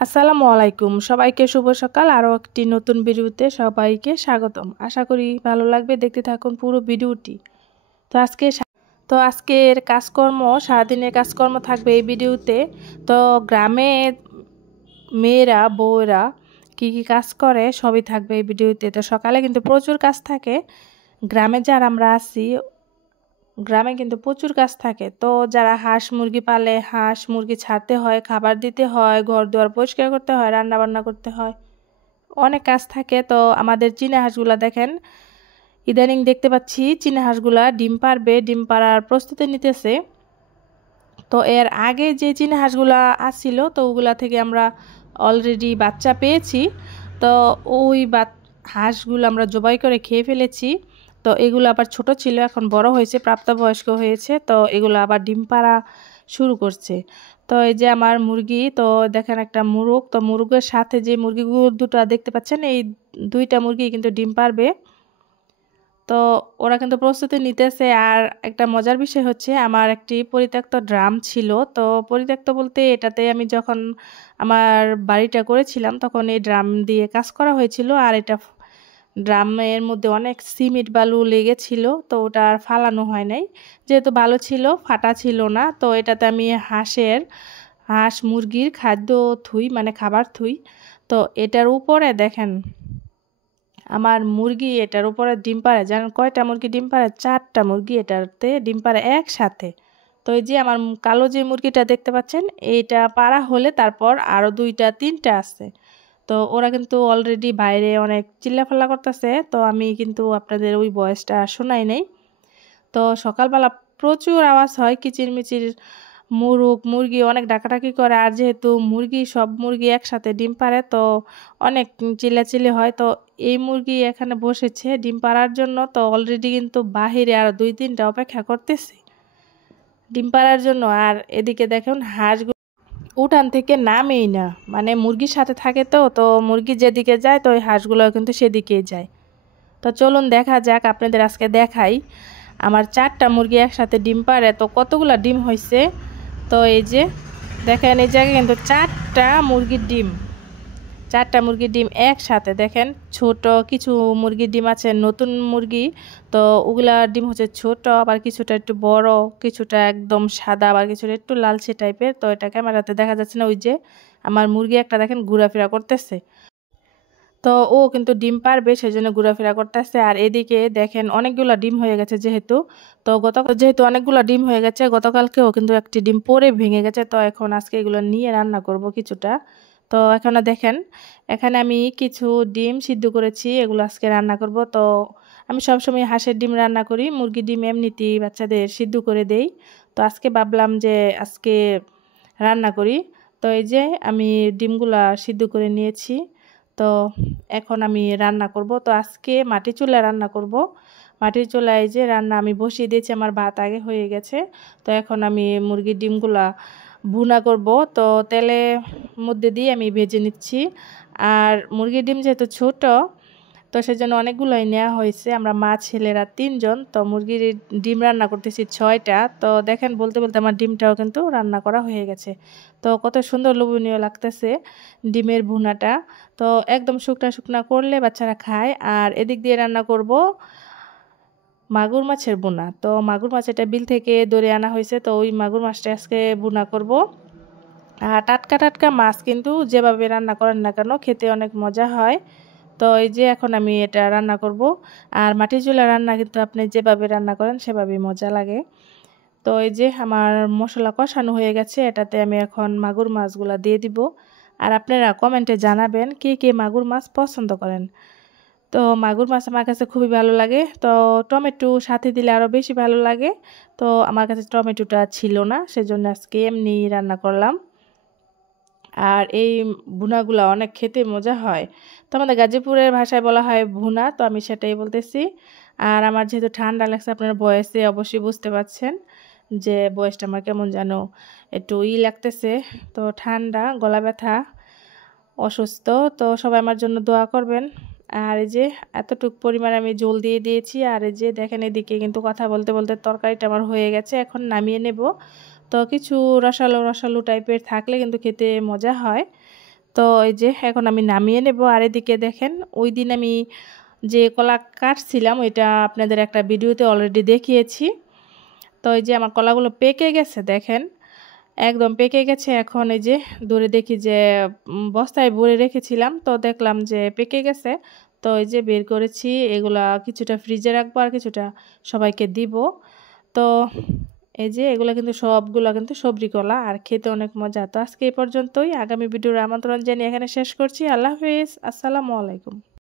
আসসালামু আলাইকুম সবাইকে শুভ সকাল। আরও একটি নতুন ভিডিওতে সবাইকে স্বাগতম। আশা করি ভালো লাগবে, দেখতে থাকুন পুরো ভিডিওটি। তো আজকের কাজকর্ম, সারাদিনের কাজকর্ম থাকবে এই ভিডিওতে। তো গ্রামে মেয়েরা বউরা কি কি কাজ করে সবই থাকবে এই ভিডিওতে। তো সকালে কিন্তু প্রচুর কাজ থাকে। গ্রামে যারা আমরা আছি, গ্রামে কিন্তু প্রচুর কাজ থাকে। তো যারা হাঁস মুরগি পালে, হাঁস মুরগি ছাড়তে হয়, খাবার দিতে হয়, ঘর দুয়ার পরিষ্কার করতে হয়, রান্না বান্না করতে হয়, অনেক কাজ থাকে। তো আমাদের চীনা হাঁসগুলা দেখেন, ইদানিং দেখতে পাচ্ছি চীনা হাঁসগুলা ডিম পারবে, ডিম পাড়ার প্রস্তুতি নিতেছে। তো এর আগে যে চীনা হাঁসগুলা আসছিল, তো ওগুলা থেকে আমরা অলরেডি বাচ্চা পেয়েছি। তো ওই হাঁসগুলো আমরা জবাই করে খেয়ে ফেলেছি। তো এগুলো আবার ছোট ছিল, এখন বড় হয়েছে, প্রাপ্তবয়স্ক হয়েছে। তো এগুলো আবার ডিম পাড়া শুরু করছে। তো এই যে আমার মুরগি, তো দেখেন একটা মুরগ, তো মুরগের সাথে যে মুরগিগুলো দুটো দেখতে পাচ্ছেন, এই দুইটা মুরগি কিন্তু ডিম পারবে। তো ওরা কিন্তু প্রস্তুতি নিতেছে। আর একটা মজার বিষয় হচ্ছে, আমার একটি পরিত্যক্ত ড্রাম ছিল। তো পরিত্যক্ত বলতে, এটাতে আমি যখন আমার বাড়িটা করেছিলাম তখন এই ড্রাম দিয়ে কাজ করা হয়েছিল। আর এটা ড্রামের মধ্যে অনেক সিমেন্ট বালু লেগেছিল, তো ওটা আর ফালানো হয় নাই, যেহেতু ভালো ছিল, ফাটা ছিল না। তো এটাতে আমি হাঁস মুরগির খাদ্য থুই, মানে খাবার থুই। তো এটার উপরে দেখেন আমার মুরগি, এটার উপরে ডিম পাড়ে। জানেন কয়টা মুরগি ডিম পাড়ে? 4টা মুরগি এটাতে ডিম পাড়ে একসাথে। তো এই যে আমার কালো যে মুরগিটা দেখতে পাচ্ছেন, এইটা পাড়া হলে তারপর আরও 2টা 3টা আছে। তো ওরা কিন্তু অলরেডি বাইরে অনেক চিল্লাফাল্লা করতেছে। তো আমি কিন্তু আপনাদের ওই ভয়েসটা শোনাই নাই। তো সকালবেলা প্রচুর আওয়াজ হয়, কিচিরমিচির, মুরগি অনেক ডাকাডাকি করে। আর যেহেতু সব মুরগি একসাথে ডিম পাড়ে, তো অনেক চিল্লাচিল্লি হয়। তো এই মুরগি এখানে বসেছে ডিম পাড়ার জন্য। তো অলরেডি কিন্তু বাহিরে আরও 2-3টা অপেক্ষা করতেছে ডিম পাড়ার জন্য। আর এদিকে দেখুন হাঁসগুলো উঠান থেকে নামেই না, মানে মুরগির সাথে থাকে। তো মুরগি যেদিকে যায়, তো ওই হাঁসগুলো কিন্তু সেদিকেই যায়। তো চলুন দেখা যাক, আপনাদের আজকে দেখাই আমার 4টা মুরগি একসাথে ডিম পাড়ে তো কতগুলা ডিম হয়েছে। তো এই যে দেখেন, এই জায়গায় কিন্তু 4টা মুরগির ডিম একসাথে। দেখেন ছোট কিছু মুরগির ডিম আছে, নতুন মুরগি। তো ওগুলা ডিম হচ্ছে ছোট, আবার কিছুটা একটু বড়, কিছুটা একদম সাদা, আবার কিছুটা একটু লালচে টাইপের। তো এটা ক্যামেরাতে দেখা যাচ্ছে না। ওই যে আমার মুরগি একটা দেখেন ঘোরাফেরা করতেছে। তো ও কিন্তু ডিম পারবে, সেজন্য ঘোরাফেরা করতেছে। আর এদিকে দেখেন অনেকগুলো ডিম হয়ে গেছে যেহেতু অনেকগুলো ডিম হয়ে গেছে, গতকালকেও কিন্তু একটি ডিম পরে ভেঙে গেছে। তো এখন আজকে এগুলো নিয়ে রান্না করব কিছুটা। তো এখানে দেখেন, এখানে আমি কিছু ডিম সিদ্ধ করেছি, এগুলো আজকে রান্না করব। তো আমি সবসময় হাঁসের ডিম রান্না করি, মুরগির ডিম এমনিতেই বাচ্চাদের সিদ্ধ করে দেই। তো আজকে ভাবলাম যে আজকে রান্না করি। তো এই যে আমি ডিমগুলা সিদ্ধ করে নিয়েছি। তো এখন আমি রান্না করব। তো আজকে মাটির চুলায় রান্না করব। মাটির চুলায় যে রান্না আমি বসিয়ে দিয়েছি, আমার ভাত আগে হয়ে গেছে। তো এখন আমি মুরগির ডিমগুলা ভুনা করব। তো তেলের মধ্যে দিয়ে আমি ভেজে নিচ্ছি। আর মুরগির ডিম যেহেতু ছোট, তো সেজন্য অনেকগুলোই নেওয়া হয়েছে। আমরা মা ছেলেরা 3জন। তো মুরগির ডিম রান্না করতেছি 6টা। তো দেখেন বলতে বলতে আমার ডিমটাও কিন্তু রান্না করা হয়ে গেছে। তো কত সুন্দর লোভনীয় লাগতেছে ডিমের ভুনাটা। তো একদম শুকনা শুকনা করলে বাচ্চারা খায়। আর এদিক দিয়ে রান্না করব মাগুর মাছের ভুনা। তো মাগুর মাছ এটা বিল থেকে ধরে আনা হয়েছে। তো ওই মাগুর মাছটা আজকে ভুনা করব। আর টাটকা টাটকা মাছ কিন্তু যেভাবে রান্না করেন না কেন, খেতে অনেক মজা হয়। তো এই যে এখন আমি এটা রান্না করব। আর মাটির চুলা রান্না কিন্তু আপনি যেভাবে রান্না করেন সেভাবেই মজা লাগে। তো এই যে আমার মশলা কষানো হয়ে গেছে, এটাতে আমি এখন মাগুর মাছগুলো দিয়ে দিব। আর আপনারা কমেন্টে জানাবেন কে কে মাগুর মাছ পছন্দ করেন। তো মাগুর মাছ আমার কাছে খুবই ভালো লাগে। তো টমেটো সাথে দিলে আরও বেশি ভালো লাগে। তো আমার কাছে টমেটোটা ছিল না, সেজন্য আজকে এমনি রান্না করলাম। আর এই ভুনাগুলো অনেক খেতে মজা হয়। তো আমাদের গাজীপুরের ভাষায় বলা হয় ভুনা, তো আমি সেটাই বলতেছি। আর আমার যেহেতু ঠান্ডা লাগছে, আপনার ভয়েসে অবশ্যই বুঝতে পারছেন যে ভয়েসটা আমার কেমন যেন একটু লাগতেছে। তো ঠান্ডা, গলা ব্যথা, অসুস্থ। তো সবাই আমার জন্য দোয়া করবেন। আর এই যে এতটুকু পরিমাণ আমি ঝোল দিয়ে দিয়েছি। আর এই যে দেখেন, এদিকে কিন্তু কথা বলতে বলতে তরকারিটা আমার হয়ে গেছে, এখন নামিয়ে নেব। তো কিছু রসালো রসালো টাইপের থাকলে কিন্তু খেতে মজা হয়। তো এই যে এখন আমি নামিয়ে নেব। আর এদিকে দেখেন ওই দিন আমি যে কলা কাটছিলাম ওইটা আপনাদের একটা ভিডিওতে অলরেডি দেখিয়েছি। তো এই যে আমার কলাগুলো পেকে গেছে দেখেন, একদম পেকে গেছে। এখন এই যে দূরে দেখি যে বস্তায় ভরে রেখেছিলাম, তো দেখলাম যে পেকে গেছে। তো এই যে বের করেছি, এগুলা কিছুটা ফ্রিজে রাখবো আর কিছুটা সবাইকে দিব। তো এই যে এগুলা কিন্তু সবগুলা কিন্তু সবজি কলা আর খেতে অনেক মজা। তো আজকে এই পর্যন্তই, আগামী ভিডিওর আমন্ত্রণ জানিয়ে এখানে শেষ করছি। আল্লাহ হাফেজ, আসসালামু আলাইকুম।